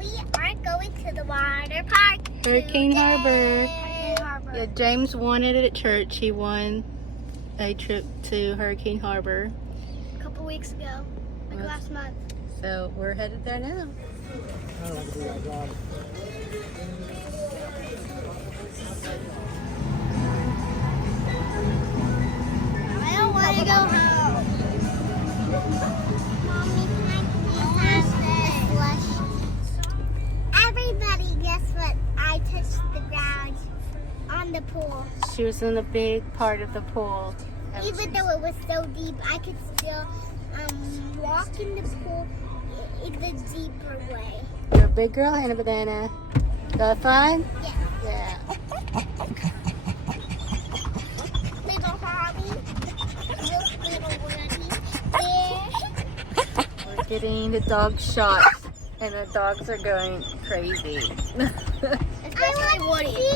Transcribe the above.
We are going to the water park. Hurricane Harbor. Hurricane Harbor. Yeah, James won it at church. He won a trip to Hurricane Harbor. A couple weeks ago, like last month. So we're headed there now. I don't like to do that job. I don't want to go home. Mommy, can I please have a slush? Everybody, guess what? I touched the ground on the pool. She was in a big part of the pool. Even though it was so deep, I could still walk in the pool in the deeper way. You're a big girl, Hannah Banana. Got fun? Yeah. Yeah. Little hobby. Little runny. There. We're getting the dog shots, and the dogs are going crazy. I want to see